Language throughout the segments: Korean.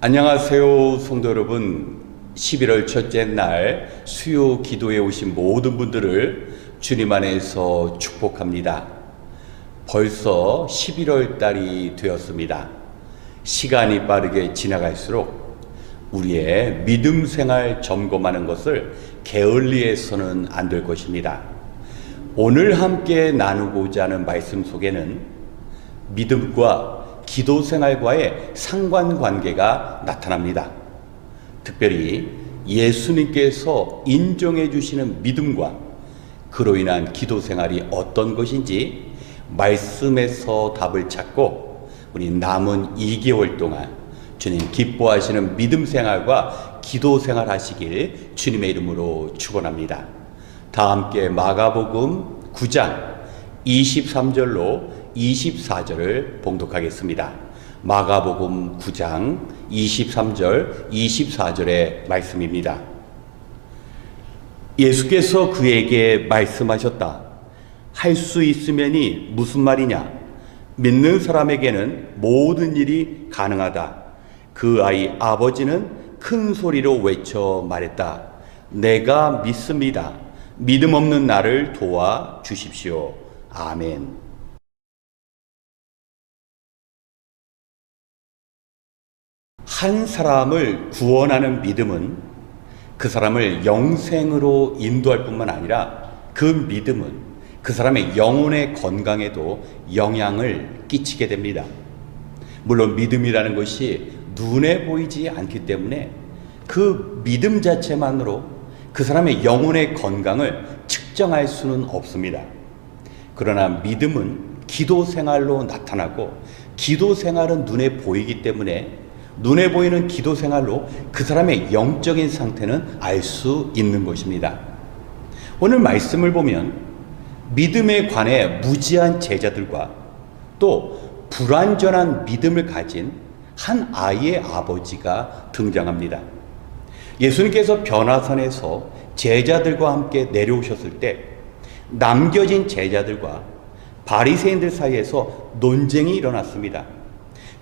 안녕하세요, 성도 여러분. 11월 첫째 날 수요 기도에 오신 모든 분들을 주님 안에서 축복합니다. 벌써 11월 달이 되었습니다. 시간이 빠르게 지나갈수록 우리의 믿음 생활 점검하는 것을 게을리해서는 안 될 것입니다. 오늘 함께 나누고자 하는 말씀 속에는 믿음과 기도 생활과의 상관관계가 나타납니다. 특별히 예수님께서 인정해 주시는 믿음과 그로 인한 기도 생활이 어떤 것인지 말씀에서 답을 찾고 우리 남은 2개월 동안 주님 기뻐하시는 믿음 생활과 기도 생활 하시길 주님의 이름으로 축원합니다. 다 함께 마가복음 9장 23절로 24절을 봉독하겠습니다. 마가복음 9장 23절 24절의 말씀입니다. 예수께서 그에게 말씀하셨다. 할 수 있으면이 무슨 말이냐? 믿는 사람에게는 모든 일이 가능하다. 그 아이 아버지는 큰 소리로 외쳐 말했다. 내가 믿습니다. 믿음 없는 나를 도와 주십시오. 아멘. 한 사람을 구원하는 믿음은 그 사람을 영생으로 인도할 뿐만 아니라 그 믿음은 그 사람의 영혼의 건강에도 영향을 끼치게 됩니다. 물론 믿음이라는 것이 눈에 보이지 않기 때문에 그 믿음 자체만으로 그 사람의 영혼의 건강을 측정할 수는 없습니다. 그러나 믿음은 기도 생활로 나타나고 기도 생활은 눈에 보이기 때문에 눈에 보이는 기도 생활로 그 사람의 영적인 상태는 알 수 있는 것입니다. 오늘 말씀을 보면 믿음에 관해 무지한 제자들과 또 불완전한 믿음을 가진 한 아이의 아버지가 등장합니다. 예수님께서 변화산에서 제자들과 함께 내려오셨을 때 남겨진 제자들과 바리새인들 사이에서 논쟁이 일어났습니다.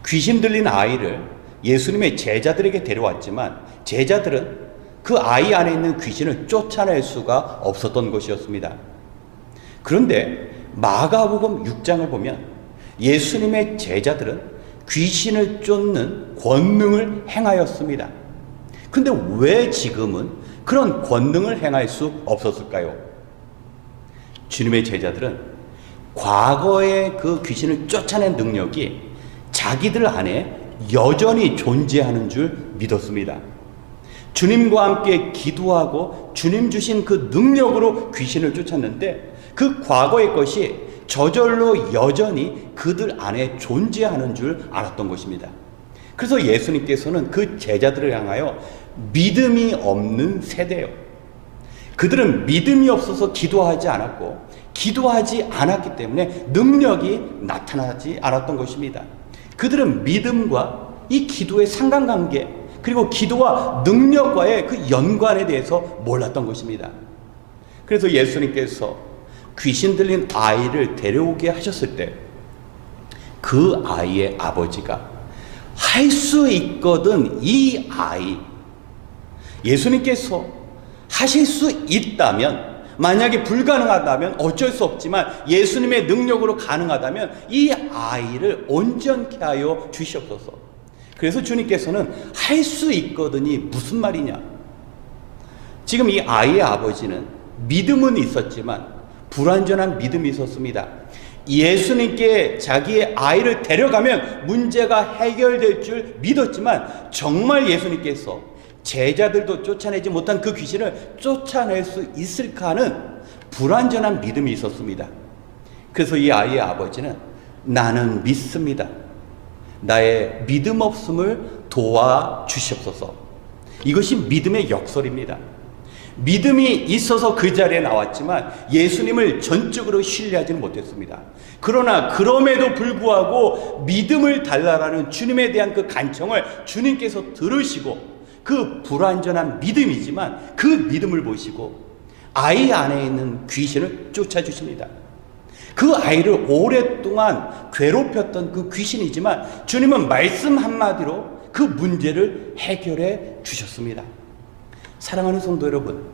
귀신 들린 아이를 예수님의 제자들에게 데려왔지만 제자들은 그 아이 안에 있는 귀신을 쫓아낼 수가 없었던 것이었습니다. 그런데 마가복음 6장을 보면 예수님의 제자들은 귀신을 쫓는 권능을 행하였습니다. 그런데 왜 지금은 그런 권능을 행할 수 없었을까요? 주님의 제자들은 과거의 그 귀신을 쫓아낸 능력이 자기들 안에 여전히 존재하는 줄 믿었습니다. 주님과 함께 기도하고 주님 주신 그 능력으로 귀신을 쫓았는데 그 과거의 것이 저절로 여전히 그들 안에 존재하는 줄 알았던 것입니다. 그래서 예수님께서는 그 제자들을 향하여 믿음이 없는 세대요. 그들은 믿음이 없어서 기도하지 않았고 기도하지 않았기 때문에 능력이 나타나지 않았던 것입니다. 그들은 믿음과 이 기도의 상관관계 그리고 기도와 능력과의 그 연관에 대해서 몰랐던 것입니다. 그래서 예수님께서 귀신 들린 아이를 데려오게 하셨을 때 그 아이의 아버지가 할 수 있거든 이 아이 예수님께서 하실 수 있다면 만약에 불가능하다면 어쩔 수 없지만 예수님의 능력으로 가능하다면 이 아이를 온전케 하여 주시옵소서. 그래서 주님께서는 할 수 있거든이 무슨 말이냐? 지금 이 아이의 아버지는 믿음은 있었지만 불완전한 믿음이 있었습니다. 예수님께 자기의 아이를 데려가면 문제가 해결될 줄 믿었지만 정말 예수님께서 제자들도 쫓아내지 못한 그 귀신을 쫓아낼 수 있을까 하는 불완전한 믿음이 있었습니다. 그래서 이 아이의 아버지는 나는 믿습니다. 나의 믿음 없음을 도와주시옵소서. 이것이 믿음의 역설입니다. 믿음이 있어서 그 자리에 나왔지만 예수님을 전적으로 신뢰하지는 못했습니다. 그러나 그럼에도 불구하고 믿음을 달라라는 주님에 대한 그 간청을 주님께서 들으시고 그 불완전한 믿음이지만 그 믿음을 보시고 아이 안에 있는 귀신을 쫓아주십니다. 그 아이를 오랫동안 괴롭혔던 그 귀신이지만 주님은 말씀 한마디로 그 문제를 해결해 주셨습니다. 사랑하는 성도 여러분,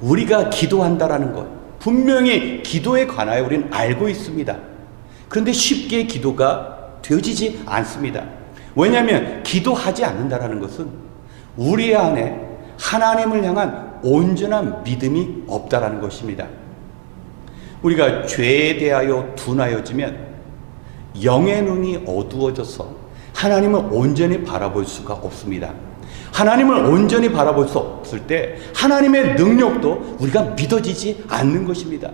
우리가 기도한다라는 것, 분명히 기도에 관하여 우리는 알고 있습니다. 그런데 쉽게 기도가 되어지지 않습니다. 왜냐하면 기도하지 않는다라는 것은 우리 안에 하나님을 향한 온전한 믿음이 없다라는 것입니다. 우리가 죄에 대하여 둔하여지면 영의 눈이 어두워져서 하나님을 온전히 바라볼 수가 없습니다. 하나님을 온전히 바라볼 수 없을 때 하나님의 능력도 우리가 믿어지지 않는 것입니다.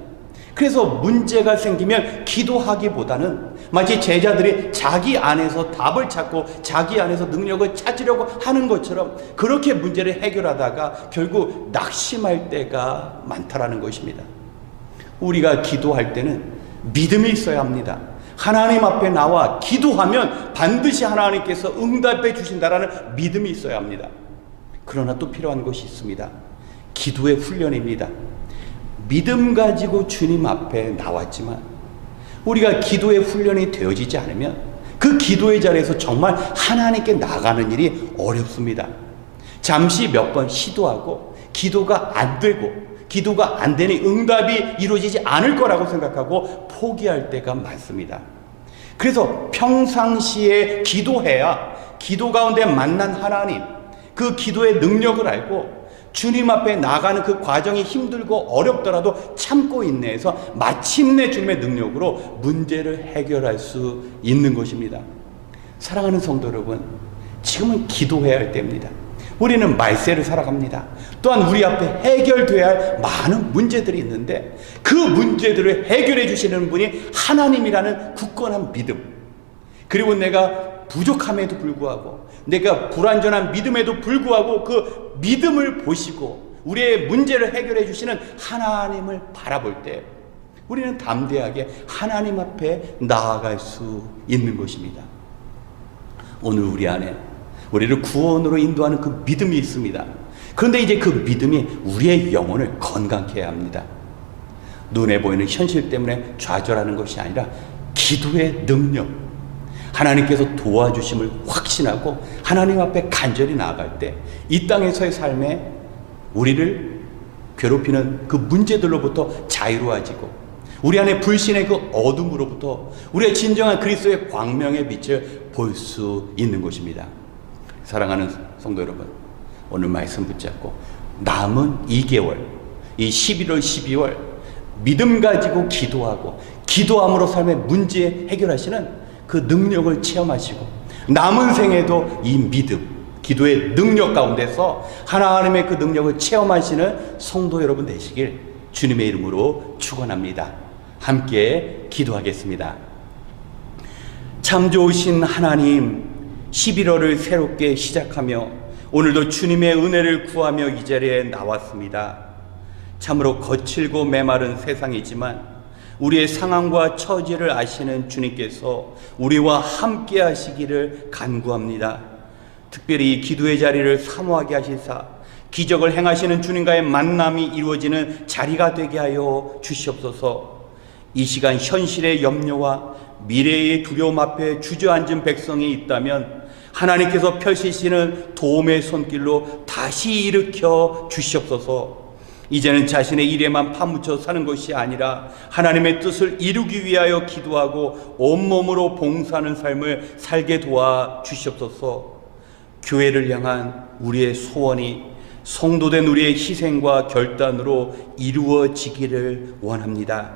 그래서 문제가 생기면 기도하기보다는 마치 제자들이 자기 안에서 답을 찾고 자기 안에서 능력을 찾으려고 하는 것처럼 그렇게 문제를 해결하다가 결국 낙심할 때가 많다라는 것입니다. 우리가 기도할 때는 믿음이 있어야 합니다. 하나님 앞에 나와 기도하면 반드시 하나님께서 응답해 주신다라는 믿음이 있어야 합니다. 그러나 또 필요한 것이 있습니다. 기도의 훈련입니다. 믿음 가지고 주님 앞에 나왔지만 우리가 기도의 훈련이 되어지지 않으면 그 기도의 자리에서 정말 하나님께 나가는 일이 어렵습니다. 잠시 몇 번 시도하고 기도가 안 되고 기도가 안 되니 응답이 이루어지지 않을 거라고 생각하고 포기할 때가 많습니다. 그래서 평상시에 기도해야 기도 가운데 만난 하나님, 그 기도의 능력을 알고 주님 앞에 나가는 그 과정이 힘들고 어렵더라도 참고 인내해서 마침내 주님의 능력으로 문제를 해결할 수 있는 것입니다. 사랑하는 성도 여러분, 지금은 기도해야 할 때입니다. 우리는 말세를 살아갑니다. 또한 우리 앞에 해결돼야 할 많은 문제들이 있는데 그 문제들을 해결해 주시는 분이 하나님이라는 굳건한 믿음, 그리고 내가 부족함에도 불구하고 내가 불완전한 믿음에도 불구하고 그 믿음을 보시고 우리의 문제를 해결해 주시는 하나님을 바라볼 때 우리는 담대하게 하나님 앞에 나아갈 수 있는 것입니다. 오늘 우리 안에 우리를 구원으로 인도하는 그 믿음이 있습니다. 그런데 이제 그 믿음이 우리의 영혼을 건강케 해야 합니다. 눈에 보이는 현실 때문에 좌절하는 것이 아니라 기도의 능력, 하나님께서 도와주심을 확신하고 하나님 앞에 간절히 나아갈 때 이 땅에서의 삶에 우리를 괴롭히는 그 문제들로부터 자유로워지고 우리 안에 불신의 그 어둠으로부터 우리의 진정한 그리스도의 광명의 빛을 볼 수 있는 것입니다. 사랑하는 성도 여러분, 오늘 말씀 붙잡고 남은 2개월, 이 11월, 12월 믿음 가지고 기도하고 기도함으로 삶의 문제 해결하시는 그 능력을 체험하시고 남은 생에도 이 믿음, 기도의 능력 가운데서 하나님의 그 능력을 체험하시는 성도 여러분 되시길 주님의 이름으로 축원합니다. 함께 기도하겠습니다. 참 좋으신 하나님, 11월을 새롭게 시작하며 오늘도 주님의 은혜를 구하며 이 자리에 나왔습니다. 참으로 거칠고 메마른 세상이지만 우리의 상황과 처지를 아시는 주님께서 우리와 함께 하시기를 간구합니다. 특별히 이 기도의 자리를 사모하게 하시사 기적을 행하시는 주님과의 만남이 이루어지는 자리가 되게 하여 주시옵소서. 이 시간 현실의 염려와 미래의 두려움 앞에 주저앉은 백성이 있다면 하나님께서 펼치시는 도움의 손길로 다시 일으켜 주시옵소서. 이제는 자신의 일에만 파묻혀 사는 것이 아니라 하나님의 뜻을 이루기 위하여 기도하고 온몸으로 봉사하는 삶을 살게 도와 주시옵소서. 교회를 향한 우리의 소원이 성도된 우리의 희생과 결단으로 이루어지기를 원합니다.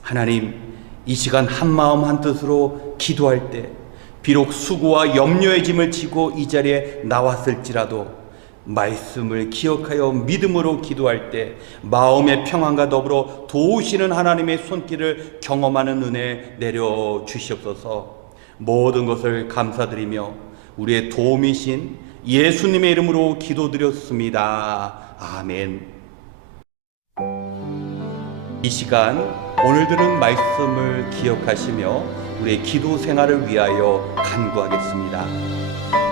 하나님, 이 시간 한마음 한뜻으로 기도할 때 비록 수고와 염려의 짐을 지고 이 자리에 나왔을지라도 말씀을 기억하여 믿음으로 기도할 때 마음의 평안과 더불어 도우시는 하나님의 손길을 경험하는 은혜 내려 주시옵소서. 모든 것을 감사드리며 우리의 도움이신 예수님의 이름으로 기도드렸습니다. 아멘. 이 시간 오늘 들은 말씀을 기억하시며 우리의 기도 생활을 위하여 간구하겠습니다.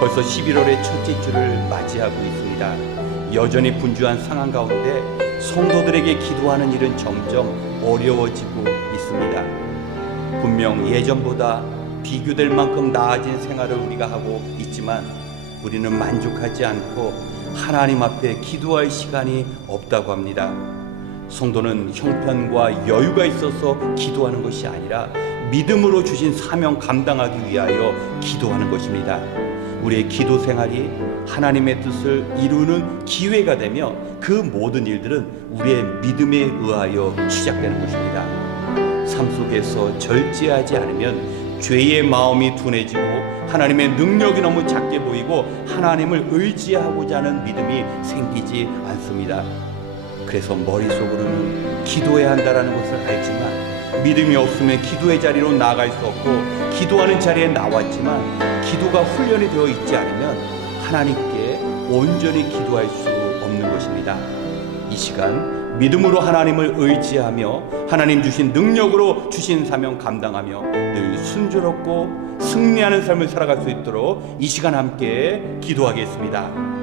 벌써 11월의 첫째 주를 맞이하고 있습니다. 여전히 분주한 상황 가운데 성도들에게 기도하는 일은 점점 어려워지고 있습니다. 분명 예전보다 비교될 만큼 나아진 생활을 우리가 하고 있지만 우리는 만족하지 않고 하나님 앞에 기도할 시간이 없다고 합니다. 성도는 형편과 여유가 있어서 기도하는 것이 아니라 믿음으로 주신 사명 감당하기 위하여 기도하는 것입니다. 우리의 기도 생활이 하나님의 뜻을 이루는 기회가 되며 그 모든 일들은 우리의 믿음에 의하여 시작되는 것입니다. 삶 속에서 절제하지 않으면 죄의 마음이 둔해지고 하나님의 능력이 너무 작게 보이고 하나님을 의지하고자 하는 믿음이 생기지 않습니다. 그래서 머릿속으로는 기도해야 한다는 것을 알지만 믿음이 없으면 기도의 자리로 나아갈 수 없고 기도하는 자리에 나왔지만 기도가 훈련이 되어 있지 않으면 하나님께 온전히 기도할 수 없는 것입니다. 이 시간 믿음으로 하나님을 의지하며 하나님 주신 능력으로 주신 사명 감당하며 늘 순조롭고 승리하는 삶을 살아갈 수 있도록 이 시간 함께 기도하겠습니다.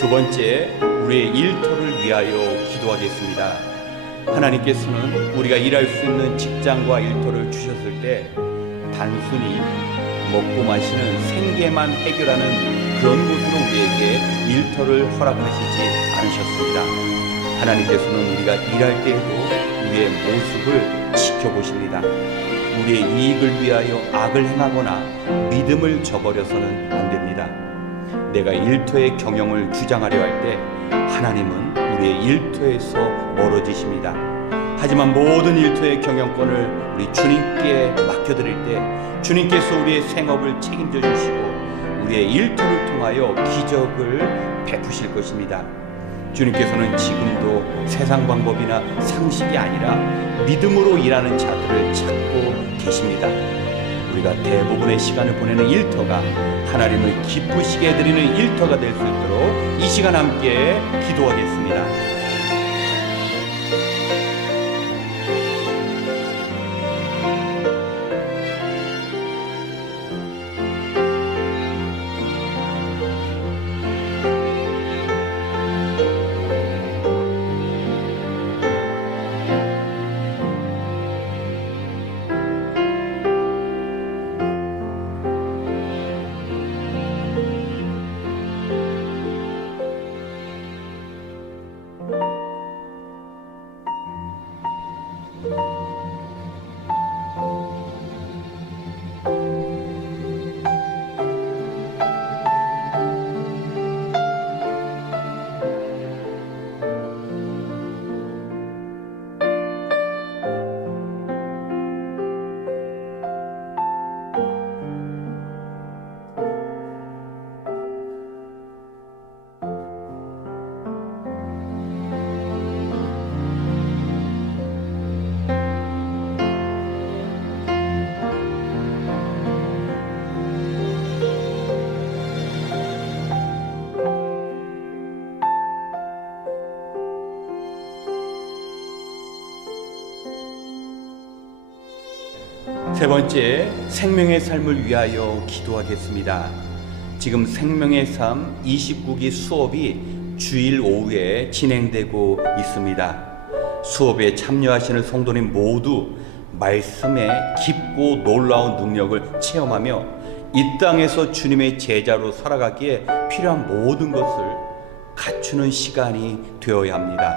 두 번째, 우리의 일터를 위하여 기도하겠습니다. 하나님께서는 우리가 일할 수 있는 직장과 일터를 주셨을 때 단순히 먹고 마시는 생계만 해결하는 그런 곳으로 우리에게 일터를 허락하시지 않으셨습니다. 하나님께서는 우리가 일할 때에도 우리의 모습을 지켜보십니다. 우리의 이익을 위하여 악을 행하거나 믿음을 저버려서는 안 됩니다. 내가 일터의 경영을 주장하려 할 때 하나님은 우리의 일터에서 멀어지십니다. 하지만 모든 일터의 경영권을 우리 주님께 맡겨드릴 때 주님께서 우리의 생업을 책임져 주시고 우리의 일터를 통하여 기적을 베푸실 것입니다. 주님께서는 지금도 세상 방법이나 상식이 아니라 믿음으로 일하는 자들을 찾고 계십니다. 우리가 대부분의 시간을 보내는 일터가 하나님을 기쁘시게 해드리는 일터가 될 수 있도록 이 시간 함께 기도하겠습니다. 세 번째, 생명의 삶을 위하여 기도하겠습니다. 지금 생명의 삶 29기 수업이 주일 오후에 진행되고 있습니다. 수업에 참여하시는 성도님 모두 말씀의 깊고 놀라운 능력을 체험하며 이 땅에서 주님의 제자로 살아가기에 필요한 모든 것을 갖추는 시간이 되어야 합니다.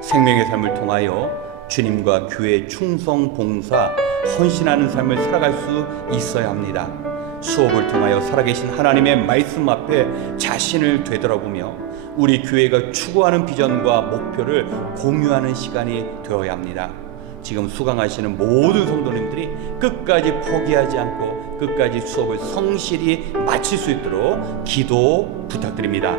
생명의 삶을 통하여 주님과 교회 충성, 봉사, 헌신하는 삶을 살아갈 수 있어야 합니다. 수업을 통하여 살아계신 하나님의 말씀 앞에 자신을 되돌아보며 우리 교회가 추구하는 비전과 목표를 공유하는 시간이 되어야 합니다. 지금 수강하시는 모든 성도님들이 끝까지 포기하지 않고 끝까지 수업을 성실히 마칠 수 있도록 기도 부탁드립니다.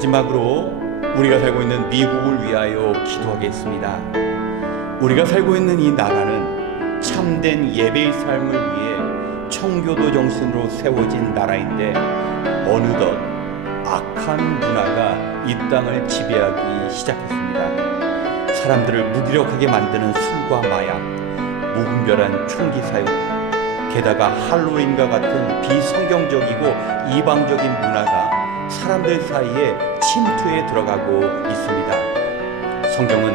마지막으로 우리가 살고 있는 미국을 위하여 기도하겠습니다. 우리가 살고 있는 이 나라는 참된 예배의 삶을 위해 청교도 정신으로 세워진 나라인데 어느덧 악한 문화가 이 땅을 지배하기 시작했습니다. 사람들을 무기력하게 만드는 술과 마약, 무분별한 총기 사용, 게다가 할로윈과 같은 비성경적이고 이방적인 문화가 사람들 사이에 침투해 들어가고 있습니다. 성경은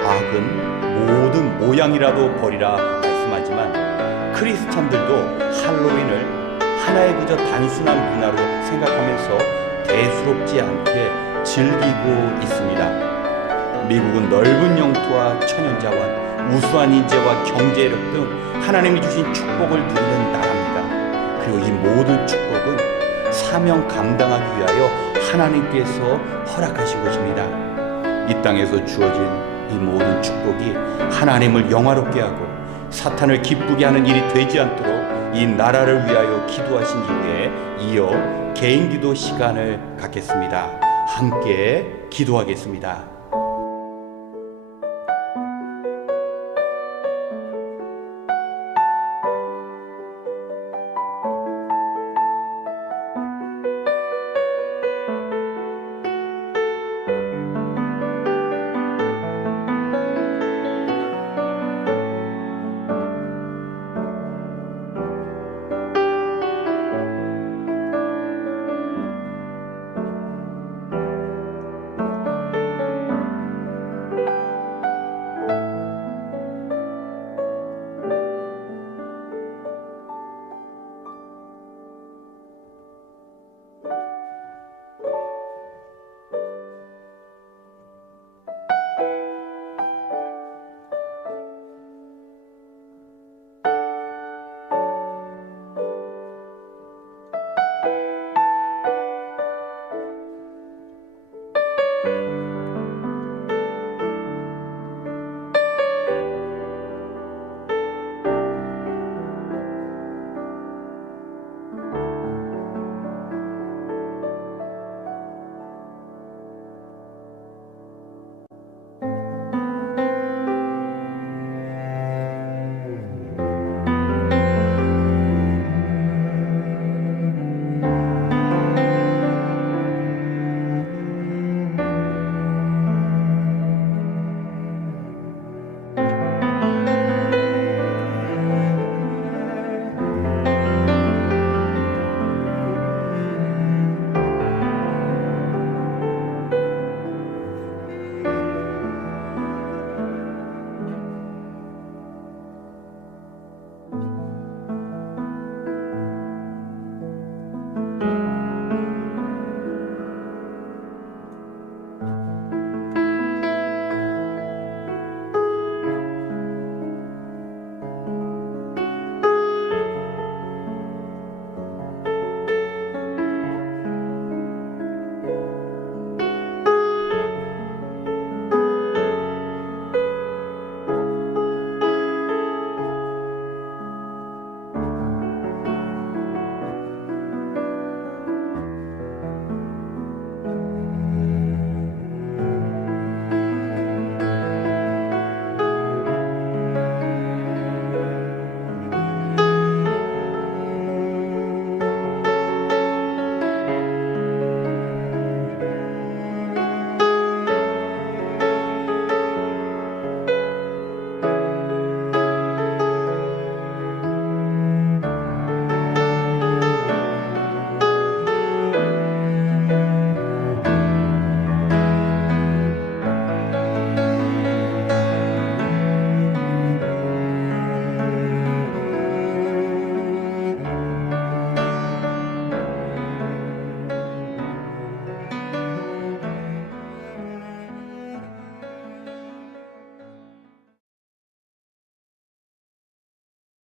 악은 모든 모양이라도 버리라 말씀하지만 크리스찬들도 할로윈을 하나의 그저 단순한 문화로 생각하면서 대수롭지 않게 즐기고 있습니다. 미국은 넓은 영토와 천연자원, 우수한 인재와 경제력 등 하나님이 주신 축복을 누리는 나라입니다. 그리고 이 모든 축복은 사명 감당하기 위하여 하나님께서 허락하신 것입니다. 이 땅에서 주어진 이 모든 축복이 하나님을 영화롭게 하고 사탄을 기쁘게 하는 일이 되지 않도록 이 나라를 위하여 기도하신 이후에 이어 개인 기도 시간을 갖겠습니다. 함께 기도하겠습니다.